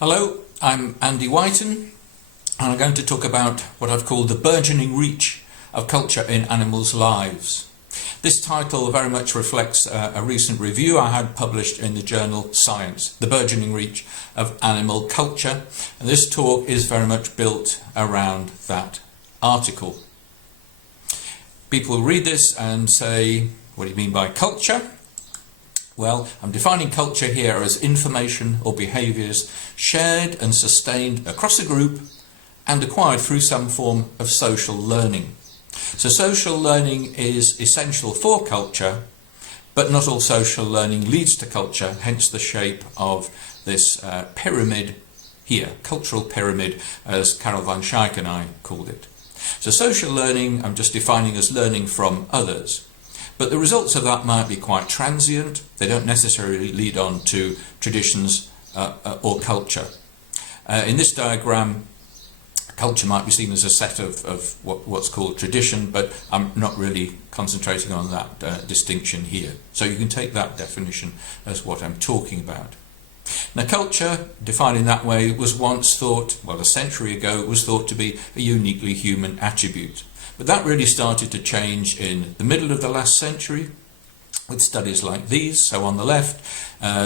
Hello, I'm Andy Whiten, and I'm going to talk about what I've called the burgeoning reach of culture in animals' lives. This title very much reflects a recent review I had published in the journal Science, The Burgeoning Reach of Animal Culture, and this talk is very much built around that article. People read this and say, what do you mean by culture? Well, I'm defining culture here as information or behaviours shared and sustained across a group and acquired through some form of social learning. So social learning is essential for culture, but not all social learning leads to culture, hence the shape of this pyramid here, cultural pyramid, as Carol van Schaik and I called it. So social learning I'm just defining as learning from others. But the results of that might be quite transient. They don't necessarily lead on to traditions or culture. In this diagram, culture might be seen as a set of what's called tradition, but I'm not really concentrating on that distinction here. So you can take that definition as what I'm talking about. Now, culture, defined in that way, was once thought, well, a century ago, was thought to be a uniquely human attribute. But that really started to change in the middle of the last century with studies like these. So on the left,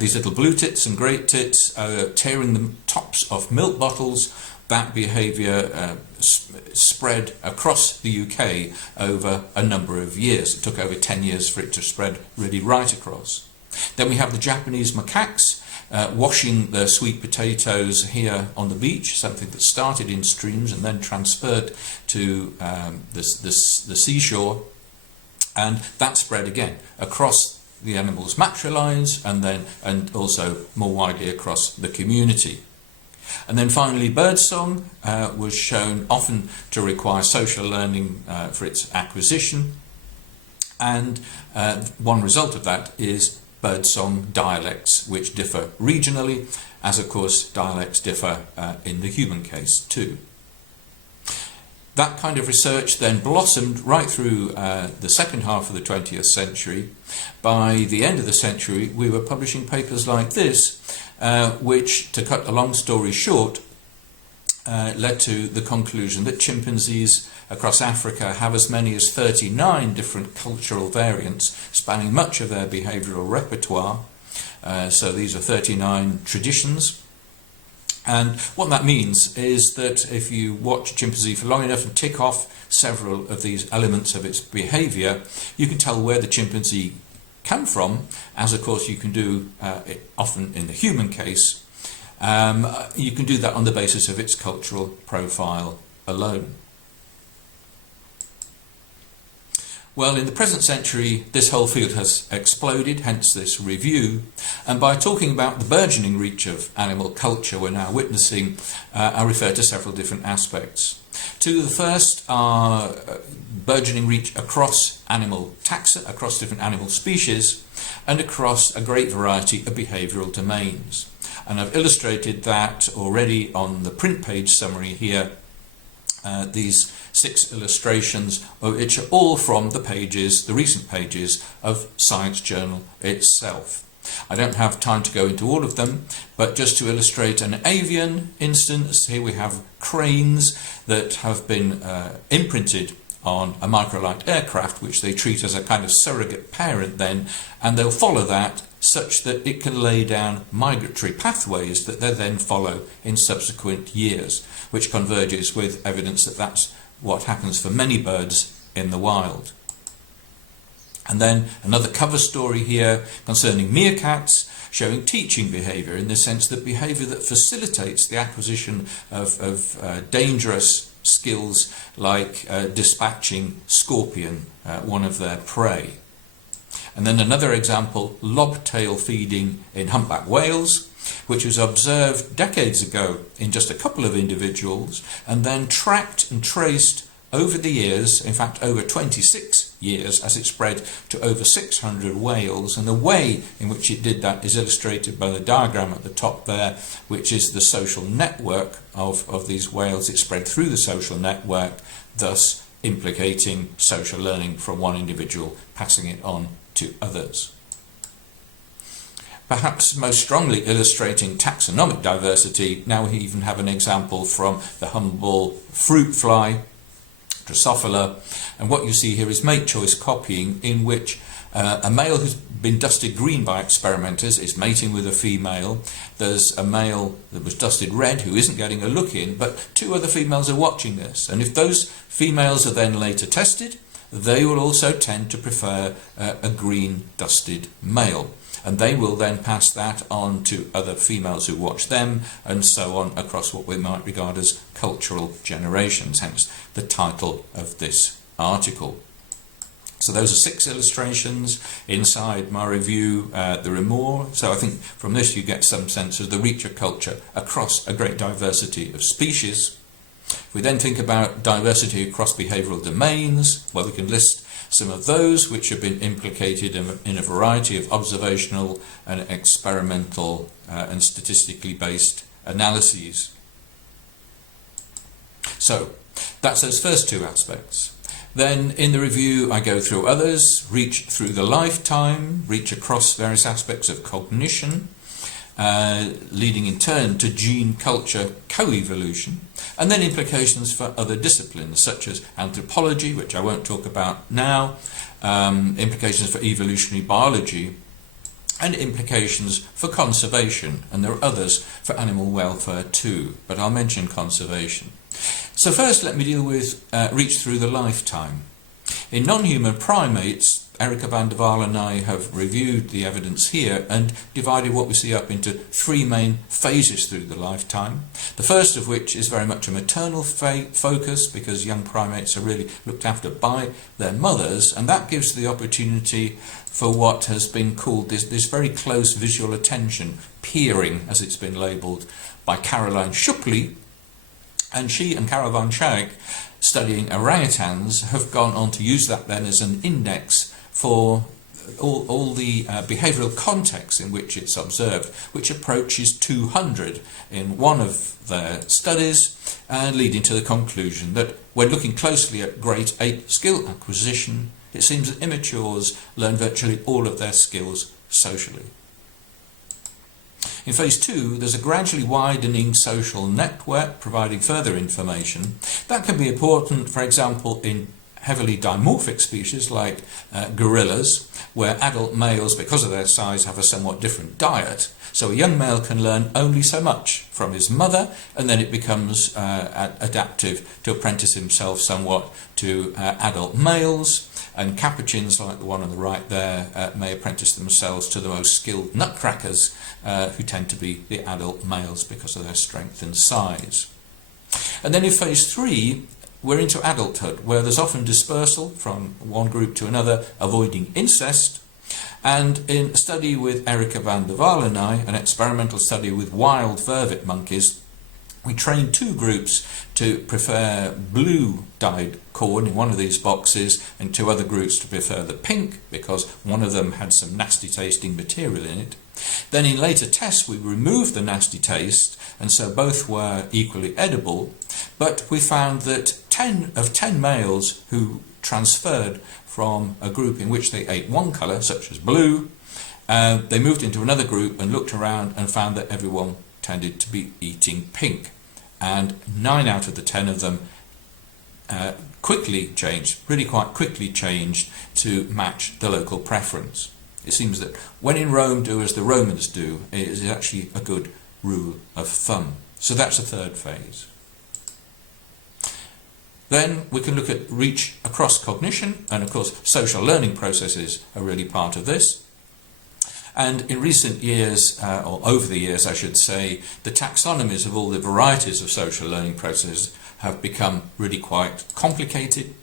these little blue tits and great tits tearing the tops of milk bottles. That behaviour spread across the UK over a number of years. It took over 10 years for it to spread really right across. Then we have the Japanese macaques washing their sweet potatoes here on the beach, something that started in streams and then transferred to the seashore, and that spread again across the animals' matrilines and also more widely across the community. And then finally, birdsong was shown often to require social learning for its acquisition, and one result of that is birdsong dialects, which differ regionally, as of course dialects differ in the human case too. That kind of research then blossomed right through the second half of the 20th century. By the end of the century, we were publishing papers like this, which, to cut a long story short, led to the conclusion that chimpanzees across Africa have as many as 39 different cultural variants spanning much of their behavioural repertoire. So these are 39 traditions. And what that means is that if you watch a chimpanzee for long enough and tick off several of these elements of its behaviour, you can tell where the chimpanzee came from, as of course you can do often in the human case. You can do that on the basis of its cultural profile alone. Well, in the present century, this whole field has exploded, hence this review. And by talking about the burgeoning reach of animal culture we're now witnessing, I refer to several different aspects. Two of the first are burgeoning reach across animal taxa, across different animal species, and across a great variety of behavioural domains. And I've illustrated that already on the print page summary here. These 6 illustrations, which are all from the pages, the recent pages of Science Journal itself. I don't have time to go into all of them, but just to illustrate an avian instance, here we have cranes that have been imprinted on a microlight aircraft, which they treat as a kind of surrogate parent then, and they'll follow that such that it can lay down migratory pathways that they then follow in subsequent years, which converges with evidence that that's what happens for many birds in the wild. And then another cover story here concerning meerkats, showing teaching behaviour in the sense that behaviour that facilitates the acquisition of dangerous skills like dispatching scorpion, one of their prey. And then another example, lobtail feeding in humpback whales, which was observed decades ago in just a couple of individuals and then tracked and traced over the years, in fact over 26 years, as it spread to over 600 whales. And the way in which it did that is illustrated by the diagram at the top there, which is the social network of these whales. It spread through the social network, thus implicating social learning from one individual, passing it on to others. perhaps most strongly illustrating taxonomic diversity, now we even have an example from the humble fruit fly, Drosophila, and what you see here is mate choice copying, in which a male who's been dusted green by experimenters is mating with a female. There's a male that was dusted red who isn't getting a look in, but two other females are watching this, and if those females are then later tested, they will also tend to prefer a green dusted male, and they will then pass that on to other females who watch them, and so on across what we might regard as cultural generations, hence the title of this article. So those are 6 illustrations. Inside my review there are more, so I think from this you get some sense of the reach of culture across a great diversity of species. If we then think about diversity across behavioural domains, well, we can list some of those which have been implicated in a variety of observational and experimental and statistically based analyses. So that's those first 2 aspects. Then in the review I go through others: reach through the lifetime, reach across various aspects of cognition, leading in turn to gene culture co-evolution, and then implications for other disciplines such as anthropology, which I won't talk about now, implications for evolutionary biology, and implications for conservation, and there are others for animal welfare too, but I'll mention conservation. So first let me deal with reach through the lifetime. In non-human primates, Erica van der Waal and I have reviewed the evidence here and divided what we see up into 3 main phases through the lifetime. The first of which is very much a maternal focus, because young primates are really looked after by their mothers, and that gives the opportunity for what has been called this very close visual attention, peering as it's been labelled by Caroline Schuppli, and she and Karel van Schaik, studying orangutans, have gone on to use that then as an index for all the behavioural contexts in which it's observed, which approaches 200 in one of their studies, leading to the conclusion that when looking closely at grade 8 skill acquisition, it seems that immatures learn virtually all of their skills socially. In phase 2, there's a gradually widening social network providing further information. That can be important, for example, in heavily dimorphic species like gorillas, where adult males, because of their size, have a somewhat different diet. So a young male can learn only so much from his mother, and then it becomes adaptive to apprentice himself somewhat to adult males. And capuchins, like the one on the right there, may apprentice themselves to the most skilled nutcrackers, who tend to be the adult males because of their strength and size. And then in phase 3, we're into adulthood, where there's often dispersal from one group to another, avoiding incest. And in a study with Erica van der Waal and I, an experimental study with wild vervet monkeys, we trained 2 groups to prefer blue dyed corn in one of these boxes, and 2 other groups to prefer the pink, because one of them had some nasty tasting material in it. Then in later tests we removed the nasty taste, and so both were equally edible, but we found that 10 of 10 males who transferred from a group in which they ate one colour, such as blue, they moved into another group and looked around and found that everyone tended to be eating pink, and 9 out of the 10 of them quickly changed, really quite quickly changed to match the local preference. It seems that when in Rome, do as the Romans do is actually a good rule of thumb. So that's the 3rd phase. Then we can look at reach across cognition, and of course social learning processes are really part of this. And in recent years, or over the years I should say, the taxonomies of all the varieties of social learning processes have become really quite complicated.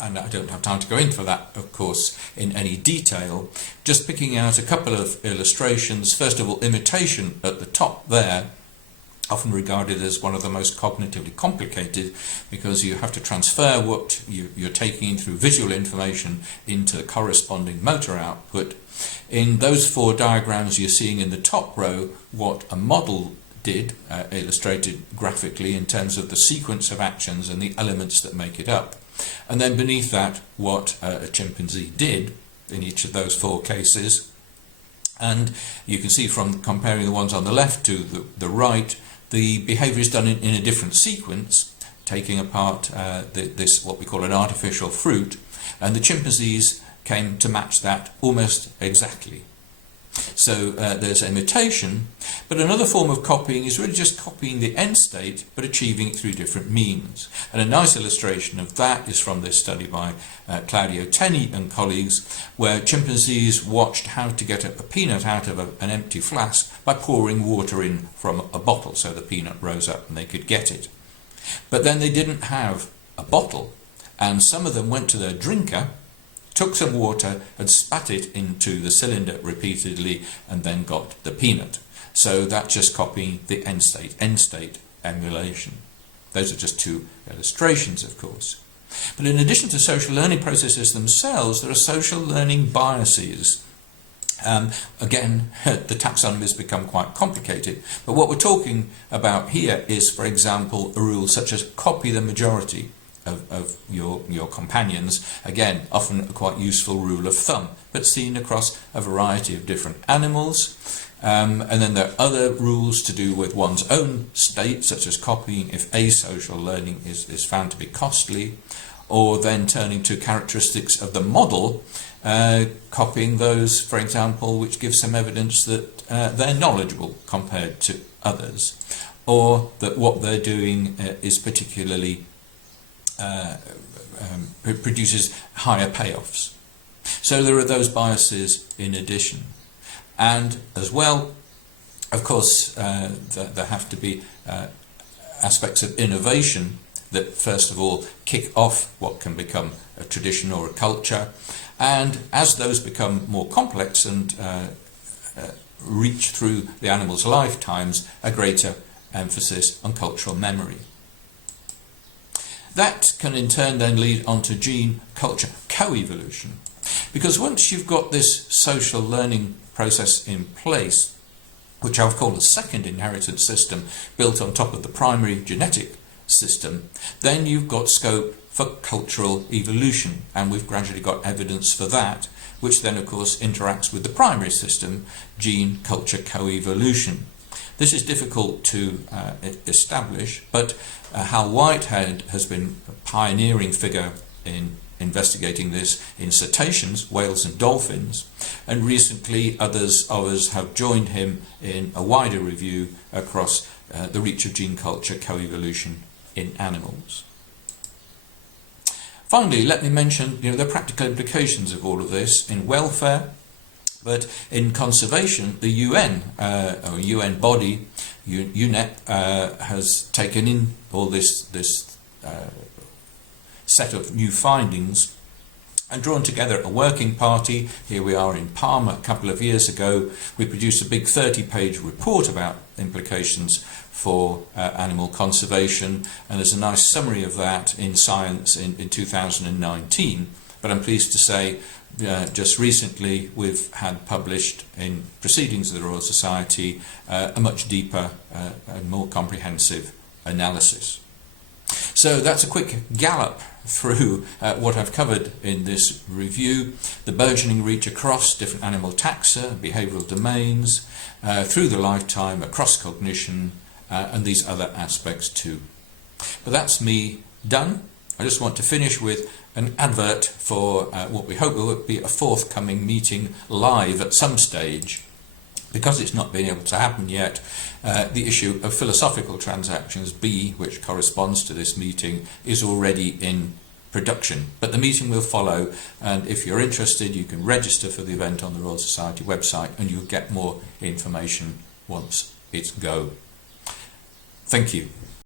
And I don't have time to go into that, of course, in any detail. Just picking out a couple of illustrations. First of all, imitation at the top there, often regarded as one of the most cognitively complicated, because you have to transfer what you're taking in through visual information into the corresponding motor output. In those 4 diagrams you're seeing in the top row what a model did, illustrated graphically in terms of the sequence of actions and the elements that make it up. And then beneath that, what a chimpanzee did in each of those 4 cases. And you can see from comparing the ones on the left to the right, the behaviour is done in a different sequence, taking apart this, what we call an artificial fruit, and the chimpanzees came to match that almost exactly. So there's a mutation, but another form of copying is really just copying the end state but achieving it through different means. And a nice illustration of that is from this study by Claudio Teni and colleagues, where chimpanzees watched how to get a peanut out of an empty flask by pouring water in from a bottle, so the peanut rose up and they could get it. But then they didn't have a bottle, and some of them went to their drinker, took some water and spat it into the cylinder repeatedly, and then got the peanut. So that's just copying the end state emulation. Those are just two illustrations, of course. But in addition to social learning processes themselves, there are social learning biases. Again, the taxonomy has become quite complicated, but what we're talking about here is, for example, a rule such as copy the majority of your companions. Again, often a quite useful rule of thumb, but seen across a variety of different animals. And then there are other rules to do with one's own state, such as copying if asocial learning is found to be costly, or then turning to characteristics of the model, copying those, for example, which give some evidence that they're knowledgeable compared to others, or that what they're doing is particularly produces higher payoffs. So there are those biases in addition. And as well, of course, there have to be aspects of innovation that first of all kick off what can become a tradition or a culture. And as those become more complex and reach through the animal's lifetimes, a greater emphasis on cultural memory. That can in turn then lead on to gene-culture co-evolution. Because once you've got this social learning process in place, which I've called a second inheritance system built on top of the primary genetic system, then you've got scope for cultural evolution, and we've gradually got evidence for that, which then of course interacts with the primary system, gene-culture co-evolution. This is difficult to establish, but Hal Whitehead has been a pioneering figure in investigating this in cetaceans, whales and dolphins, and recently others of us have joined him in a wider review across the reach of gene-culture co-evolution in animals. Finally, let me mention the practical implications of all of this in welfare. But in conservation, the UN, or UN body, UNEP, has taken in all this set of new findings and drawn together a working party. Here we are in Palma a couple of years ago. We produced a big 30-page report about implications for animal conservation, and there's a nice summary of that in Science in 2019. But I'm pleased to say just recently we've had published in Proceedings of the Royal Society a much deeper and more comprehensive analysis. So that's a quick gallop through what I've covered in this review: the burgeoning reach across different animal taxa, behavioural domains, through the lifetime, across cognition, and these other aspects too. But that's me done. I just want to finish with an advert for what we hope will be a forthcoming meeting live at some stage. Because it's not been able to happen yet, the issue of philosophical transactions B, which corresponds to this meeting, is already in production. But the meeting will follow, and if you're interested, you can register for the event on the Royal Society website, and you'll get more information once it's go. Thank you.